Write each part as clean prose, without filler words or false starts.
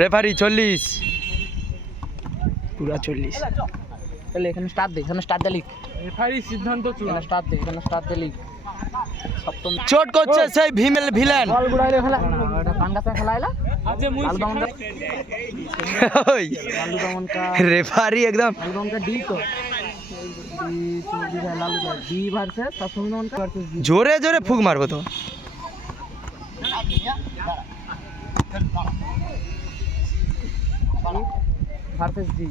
Referee 40 পুরা 40। তাহলে এখানে স্টার্ট দে, এখানে স্টার্ট দে লিখ। রেফারি সিদ্ধান্ত চূড়ান্ত। এখানে স্টার্ট দে, এখানে স্টার্ট দে লিখ। সপ্তম চোট করছে সেই ভিলেন। বল গুড়াইলে খেলা, এটা কান কাছে খেলাইলা। আচ্ছা মুই ওই লালু দমন का রেফারি একদম लालू दमन का डी तो डी तो डी है लालू का डी वर्सेस ससुन दमन का वर्सेस डी। জোরে জোরে ফুক মারবো তো। वर्सेस डी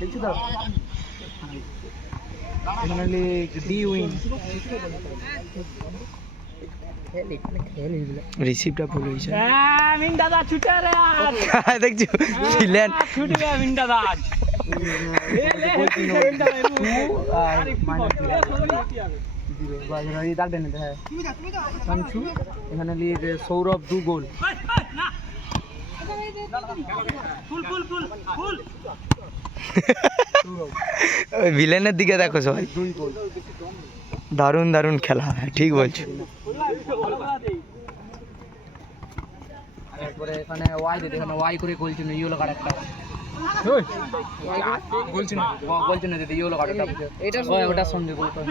দেখছো তো ফাইনালি ডি উইন। খেল এগুলো রিসিভটা ভুল হয়েছে। মিন দাদা ছুটে রে আজ দেখছো ভিলেন ছুটবে মিন দাদা আজ। এখানে লিড সৌরভ 2 গোল। ওই ভিলেনের দিকে দেখো সবাই। দারুণ দারুণ খেলা, ঠিক বলছো। তারপরে এখানে ওয়াই দিতে, এখানে ওয়াই করে গোল চিহ্ন, ইয়েলো কার্ড একটা গোল চিহ্ন দিতে, ইয়েলো কার্ড একটা এটা ওটা সঙ্গে গোল করে।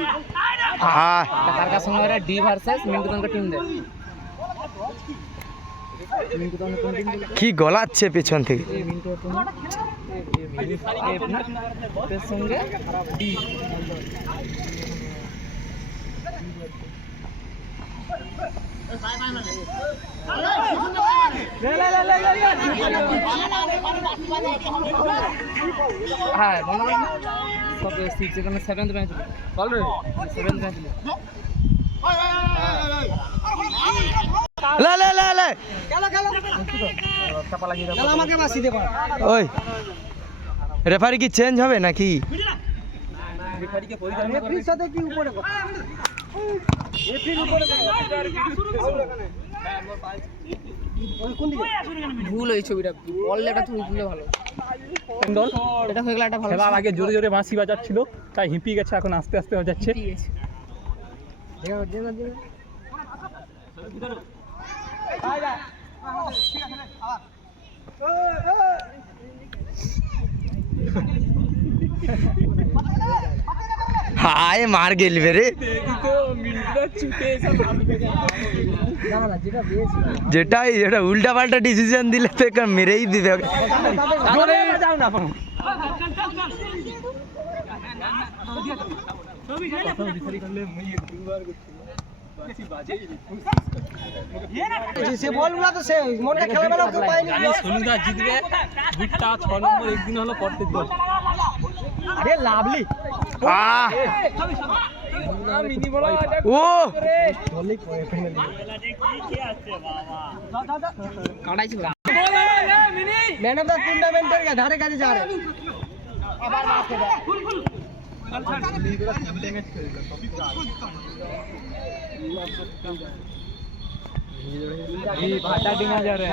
হ্যাঁ কার কার সঙ্গে ওরা ডি ভার্সেস মিন্টু দনকা টিম দেয়। মিন্টু দনকা কোন টিম দেয়? কি গলাচ্ছে পেছন থেকে। মিন্টু তুমি এর সঙ্গে ডি হ্যাঁ বলো সব 6 এখানে 7th ম্যাচ বল রে 7th ম্যাচ লে লে লে লে চাপা লাগিয়ে দাও আমাকে বাসি দে। ওই রেফারি কি চেঞ্জ হবে নাকি? রেফারিকে পরিচালনা করবে এর সাথে কি উপরে কথা এফির উপরে ভুল এই ছবিটা বলটা তুই তুলে ভালো দল এটা হয়ে গেল একটা ভালো। খেলার আগে জোরে জোরে বাঁশি বাজাচ্ছিল, তাই হিঁপিয়ে গেছে, এখন আস্তে আস্তে বাজাচ্ছে। হায় মার গেলবে রে। যেটাই যেটা উল্টা পাল্টা ডিসিশন দিলে তো এখন মেরেই দিবে। শনিবার জিতবে বুটটা 6 নম্বর একদিন হলো পড়তে দল। আরে লাভলি ও ম্যান অফ দ্য টুর্নামেন্টের ধারে কাছে যা রে ভাটা ডিঙা যা রে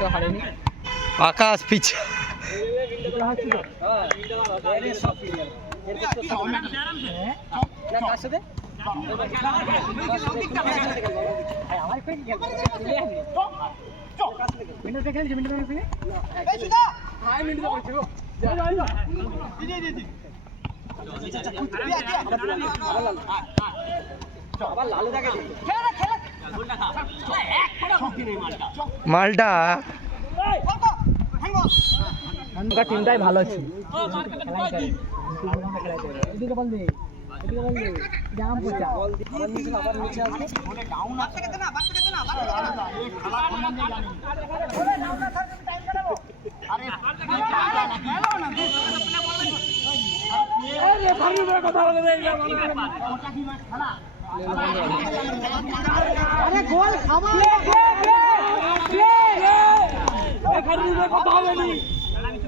তো হারেনি আকাশ পিছে মালটা টিমটাই ভালো আছে।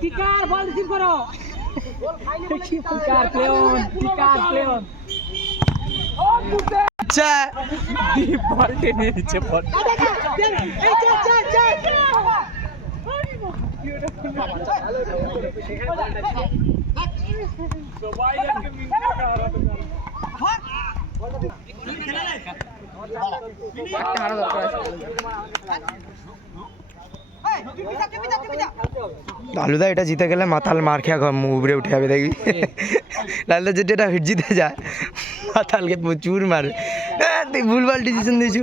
টিকার বল রিসিভ করো টিকার প্লেয়ন আচ্ছা বল টেনে নিচ্ছে বল। সবাই আজকে মিন্টুকে হারাতে পারে। একটা হারা দরকার আছে। লালুদা এটা জিতে গেলে মাতাল মার খেয়া উবরে উঠে যাবে দেখবি। লালুদা যেটা হিট জিতে যায় মাতালকে প্রচুর মারে। তুই ভুলভাল ডিসিশন দিয়েছিস।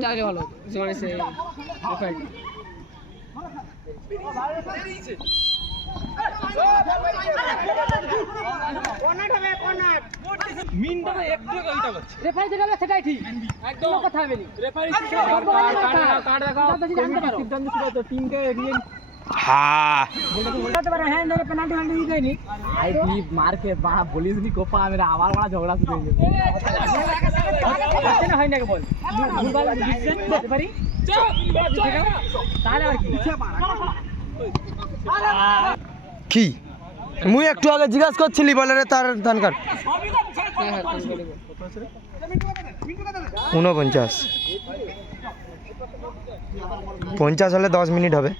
মিনটা না একটু ওইটা করছে রেফারি যেটা বলে সেটাই ঠিক, একদম কোনো কথা হবে না। রেফারি কার্ড দেখাও, সিদ্ধান্ত ছিল তো টিমকে নিয়ে হ্যাঁ বলতে পারে হ্যাঁ ধরে পেনাল্টি ফ্যান্টি দিতে নি। আই তুই মার কে বা বলিস নি কোপা মেরা আবার বড় ঝগড়া শুরু হয়ে যাবে। না হয় না কে বল ভুলভাল ডিসিশন দিতে পারি তাহলে আর কি। কি মুই একটু আগে জিজ্ঞাসা করছিলি বলারে তার দানকার 49 50 হলে 10 মিনিট হবে।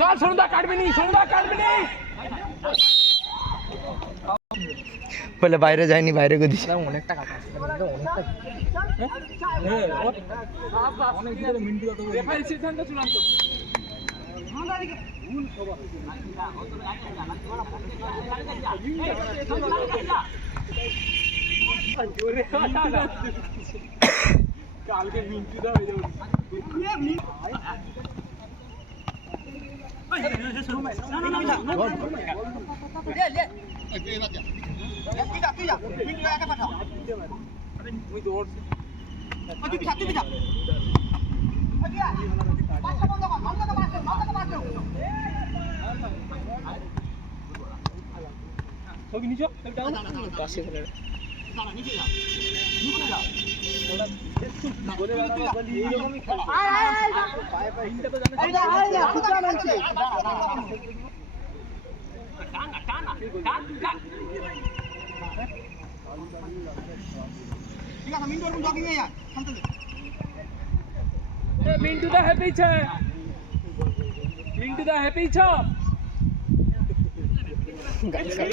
চল সন্ধ্যা কাটবি নি বলে বাইরে যায়নি, বাইরে করে দিছে। অনেকটা কাটা অনেকটা অনেক দিন ধরে মিন্টু কত রেফারি সিদ্ধান্ত চূড়ান্ত। কালকে মিন্টু দা হয়ে যাবে। মিন্টু দা হ্যাপি ছে, মিন্টু দা হ্যাপি ছ।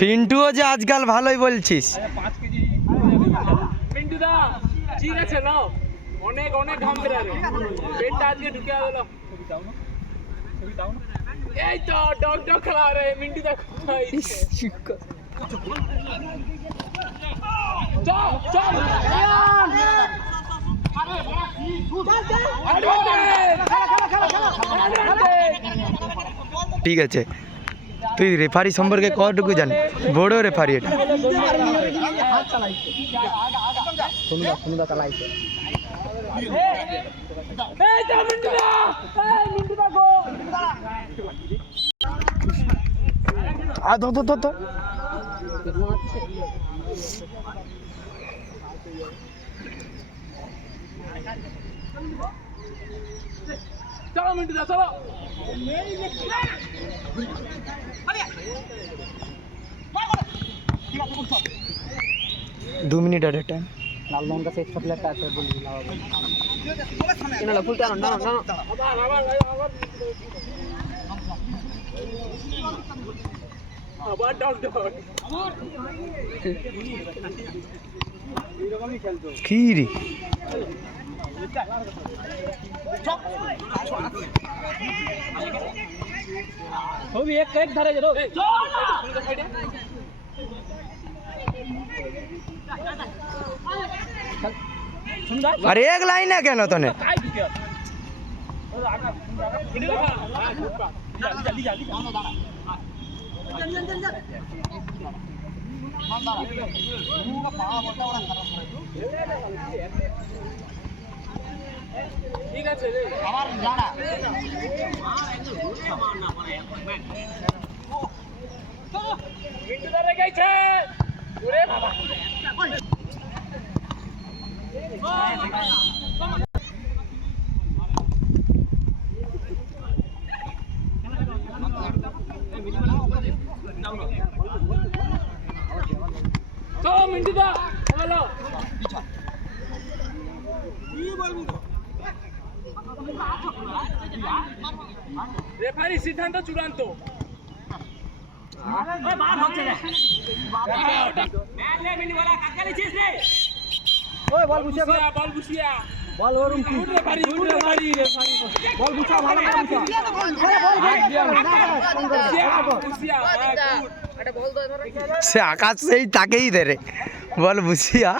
পিন্টুও যে আজকাল ভালোই বলছিস। 5 কেজি মিন্টু দা ঠিক আছে নাও, অনেক অনেক ঘাম বেরারে পেটটা আজকে ঢুকে গেল। এই তো ডগ ডগ খেলা রে মিন্টু দা কোথায় চল চল ঠিক আছে, তুই রেফারি সম্পর্কে কতটুকু জানিস? বড় রেফারি এটা। সুন্দর চালাইছে এই তো মিন্টু দা, এই মিন্টু দা গো আ তো চলো মিন্টু দা চলো। 2 মিনিট আর টাইম। লাল লঙ্কা সে এক্সট্রা প্লেয়ারটা আছে বলি দিলাম কেন ফুল টানো না না আবার ডগ ডগ কি রে भी एक धारे जरो अरे एक लाइन है क्या तने ঠিক আছে রে আমার জানা মিন্টু ধরে গেছে ওরে বাবা চলো মিন্টু দা চলো কি বলবি রেফারি সিদ্ধান্ত চূড়ান্ত বার হচ্ছে রে ম্যান লে মিনি वाला কাকা লিছিস রে ওই বল বুঝিয়া বল বুঝিয়া বল ওরম কি রেফারি রেফারি বল বুঝা ভালো করে সে আকাশ সেই তাকেই দে রে বল বুঝিয়া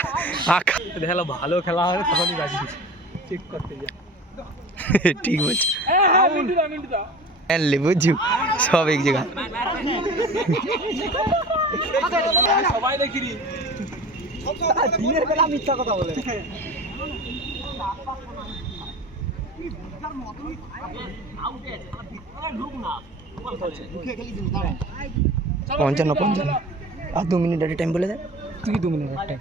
আকাশ দেখলো ভালো খেলা হবে তখনই বাজি ঠিক করতে যা ঠিক বলছো মিন্টুদা এনলে বুঝু সব এক জায়গা সবাই দেখি নি দিনের বেলা মিথ্যা কথা বলে পঞ্চান্ন আর 2 মিনিট একটা টাইম বলে দে তুই 2 মিনিট একটা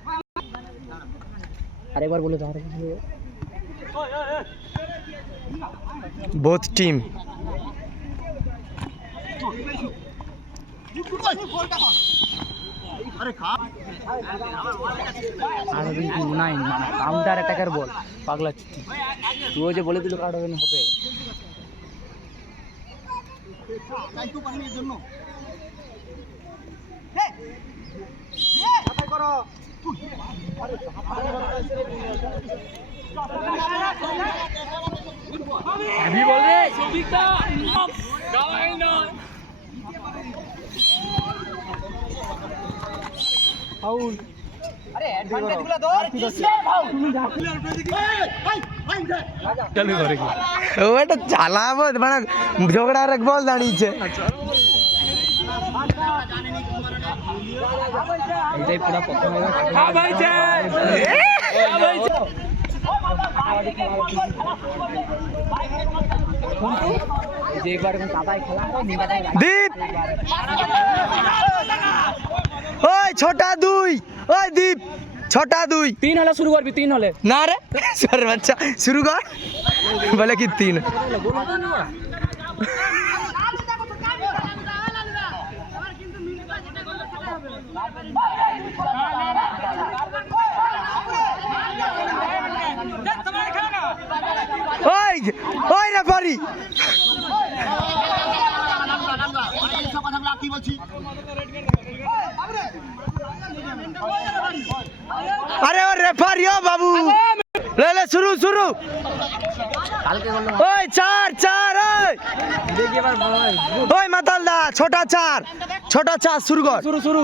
আরেকবার বলে দাও বোথ টিম আর কিন্তু নাই মানে কাউন্টার অ্যাটাকার বল পাগলা ছুটি তুই যে বলে দিল কার্ড হবে না হবে আমি বল রে সবিতা গাওয়াই না ফাউল চলো ঘরে ওটা চালাবো মানে ঝগড়ার এক বল দাঁড়িয়েছে এটাই পুরো প্রথম ভাইছে যে একবার কাদায় খেলা হয় দীপ ওই ছোটা 2 ওই দীপ ছোটা 2 3 হলে শুরু করবি 3 হলে না রে সর বাচ্চা শুরু কর বলে কি 3 ওই ওই রেফারি আরে ও রেফারি ও বাবু ले ले शुरू शुरू কালকে বললাম ওই 4 ওই দেখি এবার ভাই ওই মাতালদা ছোটা 4 শুরু কর শুরু শুরু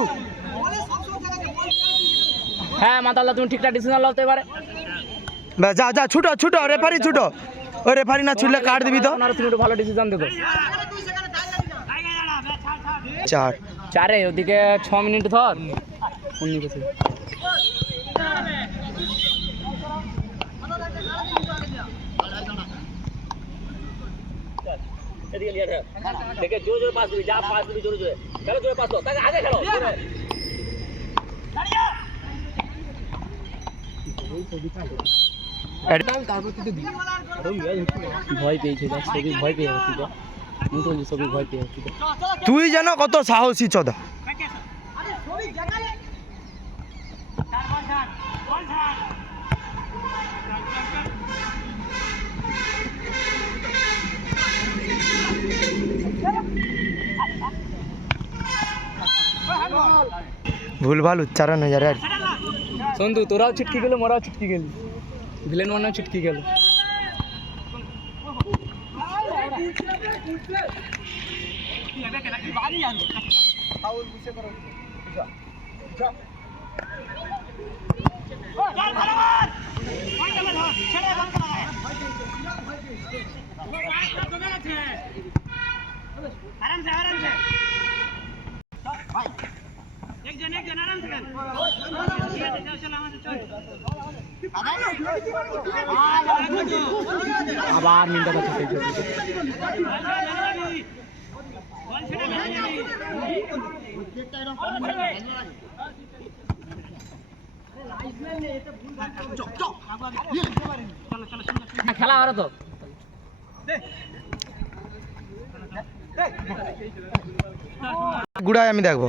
হ্যাঁ মাতাল্লা তুমি ঠিকঠাক ডিসিশন লাও তো এবারে যা যা ছুটো ছুটো রেফারি ছুটো ওই রেফারি না ছুটলে কাট দিবি তো আপনারা তুমি একটু ভালো ডিসিশন দেবো 4 ওদিকে 6 মিনিট ধর 19 গেছে দেখে জোরে জোরে পাস দিবি যা পাস দিবি জোরে জোরে খেলো জোরে পাস দাও তাকে আগে খেলো ভয় পেয়েছে দেখ সবই ভয় পেয়ে যাচ্ছি তো আমি তো বলছি সবই ভয় পেয়ে যাচ্ছি তো তুই যেন কত সাহসী চোদা ভুলভাল উচ্চারণ হয়ে যাবে আর সন্তু তোরাও ছিটকে গেল মোরাও ছিটকে গেলি ভিলেন মানেও ছিটকে গেল আবার মিনটা ছুটে গেল খেলা আরো তো গুড়ায় আমি দেখবো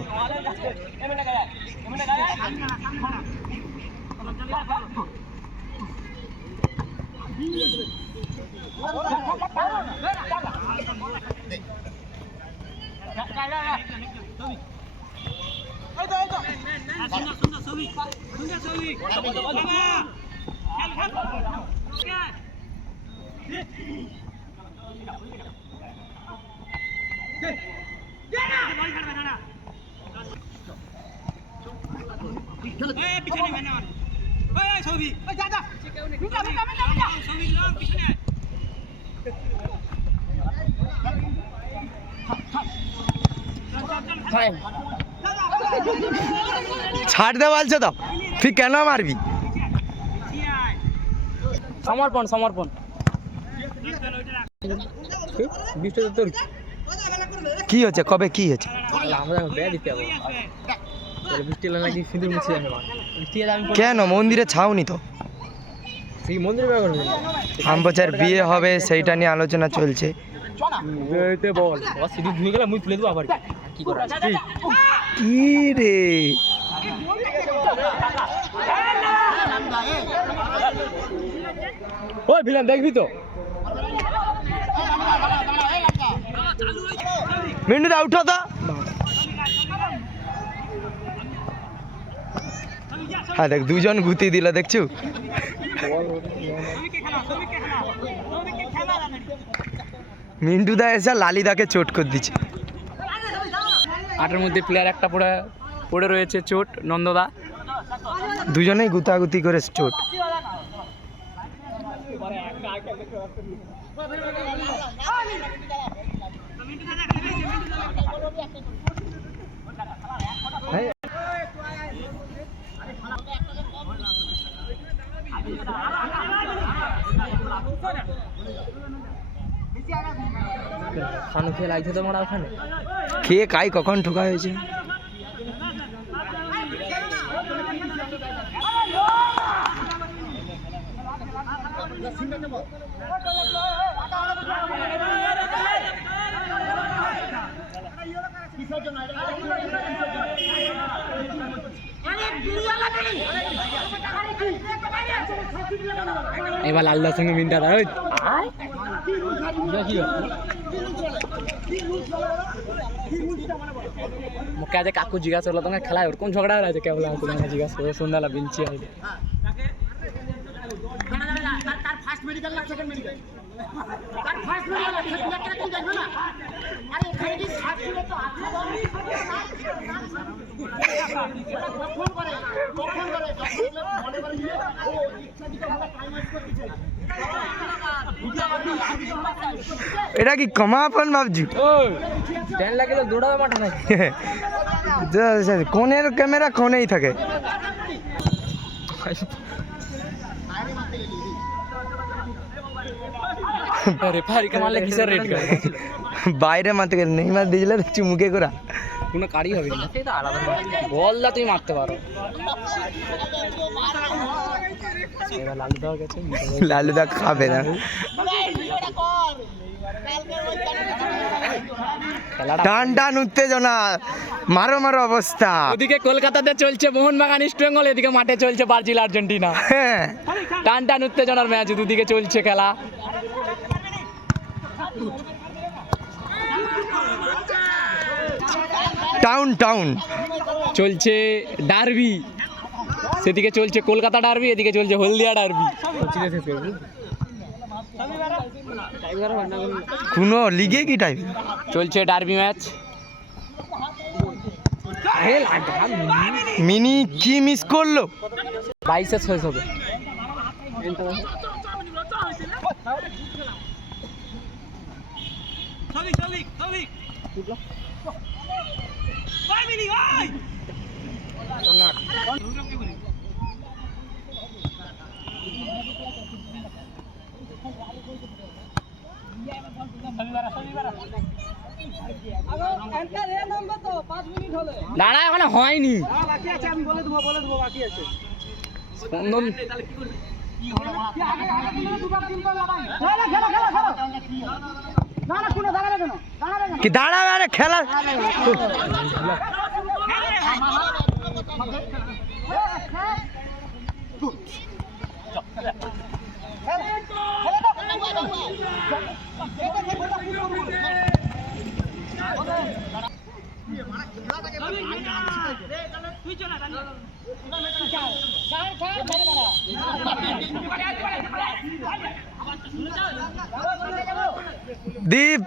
ছাড় দে বলছে তো, তুই কেন মারবি? সমর্পণ সমর্পণ। তোর কি হচ্ছে, কবে কি হচ্ছে? আমরা বেড়া দিতে যাবো, বৃষ্টি লাগি সিঁদুর মুছে যাবে। বৃষ্টি আমি কেন মন্দিরে ছাউনি তো? সেই মন্দিরে ব্যবহার আমবচার বিয়ে হবে সেইটা নিয়ে আলোচনা চলছে। বল সিঁদুর ধুয়ে গেলে মুই তুলে দেবো আবার কি করা কি রে ওই ভিলান দেখবি তো? মিন্টু দা উঠো তো। হ্যাঁ দেখ দুজন গুতি দিল, দেখছু? মিন্টু দা এসে লালিদাকে চোট করে দিচ্ছে। 8-এর মধ্যে প্লেয়ার একটা পড়ে রয়েছে চোট, নন্দদা। দুজনেই গুতাগুতি করে চোট। খানু খেয়ে লাগছে তোমার ওখানে? খেয়ে কাই কখন ঠোকা হয়েছে। এবার লালদার সঙ্গে মিনটা দা মুখে আজ কাকু জিজ্ঞাসা করলো তোমাকে খেলায় ওরকম ঝগড়া হয়েছে কেবল তোমাকে জিজ্ঞাসা করলো সন্ধ্যাবেলা বিনছি আছে। এটা কি কমাপন ভাবছি? ট্রেন লাগিলে দৌড়াবে মাঠে নাকি? কোনের ক্যামেরা কোনেই থাকে। রেফারিকে মারলে কিসের রেড কার্ড? বাইরে মারতে গেলে নেই মার দিয়েছিল চুমুকে করা কোনো কারই হবে না, বল দা তুমি মারতে পারো। লালুদা খাবে না। টান টান উত্তেজনা, মারো মারো অবস্থা। ওদিকে কলকাতাতে চলছে মোহনবাগান ইস্ট বেঙ্গল, এদিকে মাঠে চলছে ব্রাজিল আর্জেন্টিনা। হ্যাঁ টান টান উত্তেজনার ম্যাচ, দুদিকে চলছে খেলা। টাউন টাউন চলছে ডার্বি, সেদিকে চলছে কলকাতা ডার্বি, এদিকে চলছে হলদিয়া ডার্বি। কোনো লিগে কি টাইম চলছে ডার্বি ম্যাচ। মিনি কি মিস করলো? 22-এ শেষ হবে। দাঁড়া এখনো হয়নি, স্পন্দন কি দাঁড়া মানে খেলা দীপ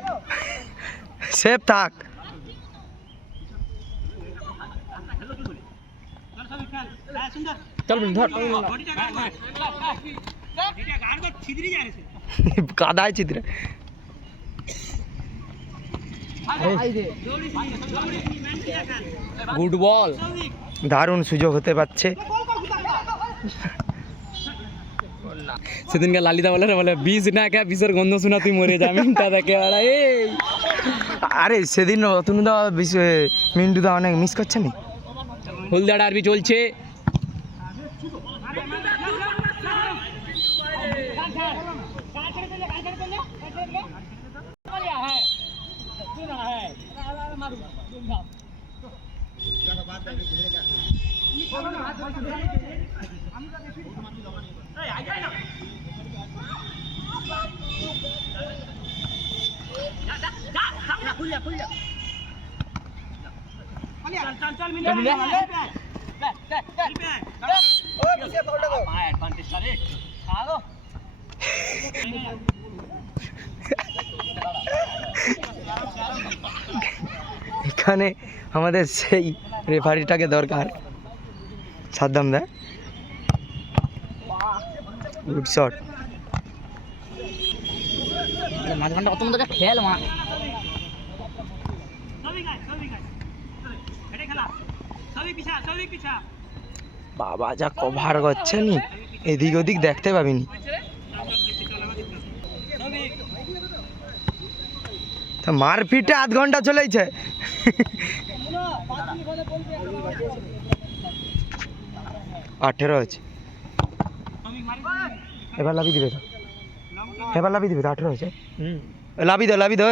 সেফ থাক। চল ধর কাদায় চিত্রে গুড বল। দারুণ সুযোগ হতে পারছে। সেদিনকে লালিদা বলে বিষ না কে বিষের গন্ধ শোনা তুই মরে যা। মিনটা দেখে ওরা এই আরে সেদিন অতনুদা মিন্টুদা অনেক মিস করছে নি। হলদা ডার্বি চলছে। এখানে আমাদের সেই রেফারিটাকে দরকার। সাদ্দাম দা গুড শট। মাঝখানটা অত মতো খেল মা। বাবা যা কভার করছে নি, এদিক ওদিক দেখতে পাবিনি। তা মারপিটে আধ ঘন্টা চলেছে। আঠেরো আছে, এবার লাভি দিবে তো, এবার লাভি দিবে তো। 18 হয়েছে, লাভি দো লাভি দো।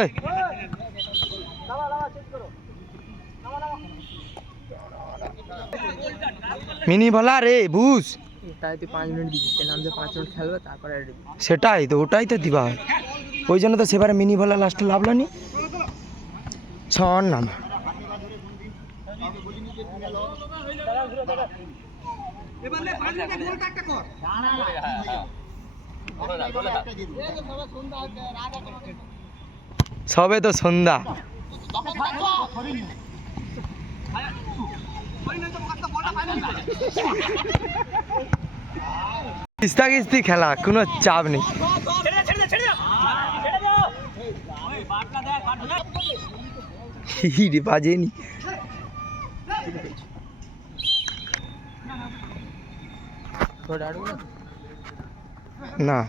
মিনি বলা রে বুঝ, তাই তুই 5 মিনিট দিবি, নাম যে 5 মিনিট খেলবে তারপরে সেটাই তো, ওটাই তো দিবা হয়। ওই জন্য তো সেবারে মিনি বলা লাস্টে লাভলো নি। ছন নাম সবে তো সন্ধ্যা। কিস্তা কিস্তি খেলা, কোনো চাপ নেই। বাজেনি না।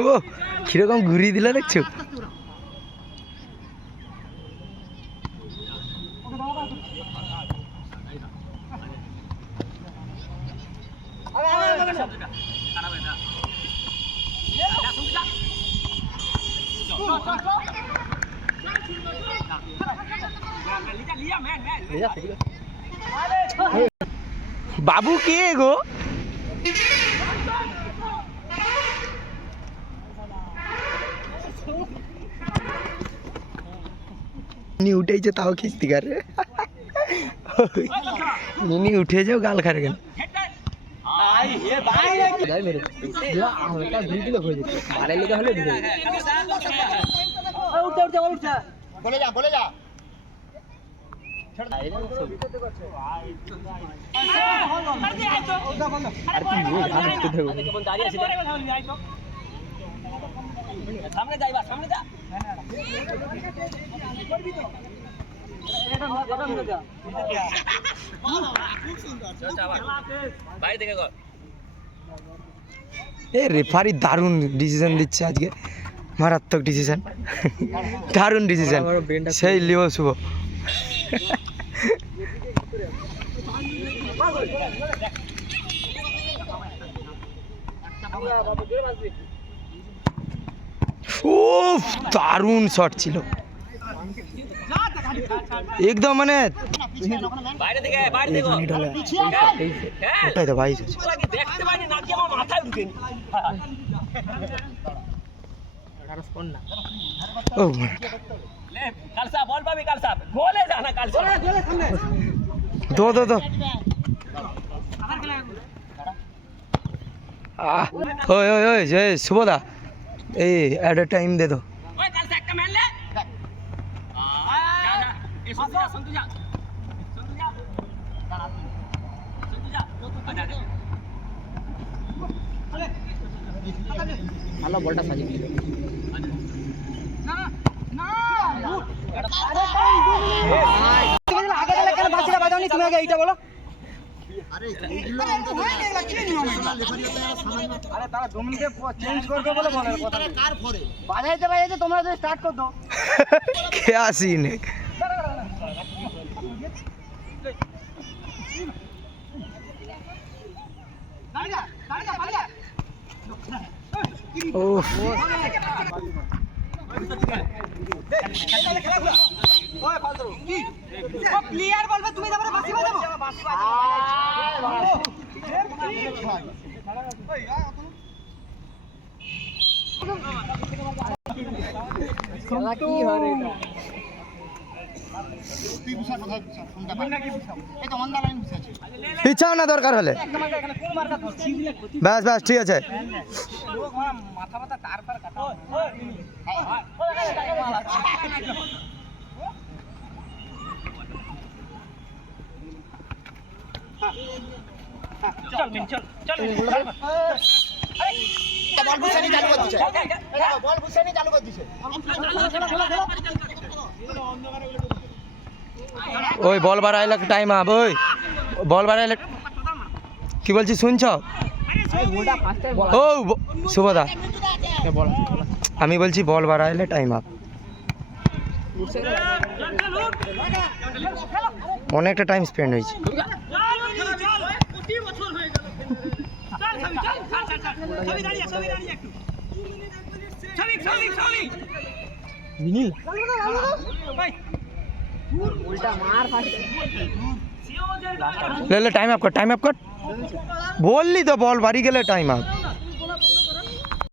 ও কিরকম ঘুরিয়ে দিল দেখছো। বাবু কে গো? মিনি উঠেছে তাও খিস্তি করে। মিনি উঠে যাও গাল খারে কেন? এ রেফারি দারুণ ডিসিশন দিচ্ছে আজকে, মারাত্মক ডিসিশন, দারুণ ডিসিশন। সেই লিও শুভ। উফ দারুণ শট ছিল। একদম মানে বাইরে থেকে বাইরে থেকে মিনিট হলে ওটাই তো 22 আছে দেখতে পাইনি নাকি আমার মাথায় ঢুকে ও লে কালসা বল পাবি কালসা গোলে জানা কালসা দো ওই ওই ওই যে শুভদা এই অ্যাট টাইম দে দো ওই কালসা একটা মার লে যা এ সন্তু যা ভালো বলটা সাজিয়ে দিল আগে গেলে কেন বাঁশিটা বাজাওনি তুমি আগে এইটা বলো আরে তারা 2 মিনিটে চেঞ্জ করবে বলে বলে কথা কার পরে বাজাইতে তোমরা যদি স্টার্ট কর দাও क्या सीन है ओह ক্লিয়ার বলবে তুমি তারপরে বাঁশি বাজাবো খেলা কি হরে এটা তুই বুঝা কথা শুনতে পারি এই তো মন্দা লাইন বুঝাছে পিছাও না দরকার হলে এখানে কোন মার্কা ধরছি দিলে ব্যাস ব্যাস ঠিক আছে লোক মাথা মাথা তার পার কাটা চল বল বুঝানি চালু করে দিছে বল বুঝানি চালু করে দিছে ওই বল বাড়াইলে টাইম আপ ওই বল বাড়াইলে কি বলছি শুনছ ও শুভদা আমি বলছি বল বাড়াইলে টাইম আপ অনেকটা টাইম স্পেন্ড হয়েছে ले ले टाइम अप कर बोल ली तो बॉल बारी के लिए टाइम अप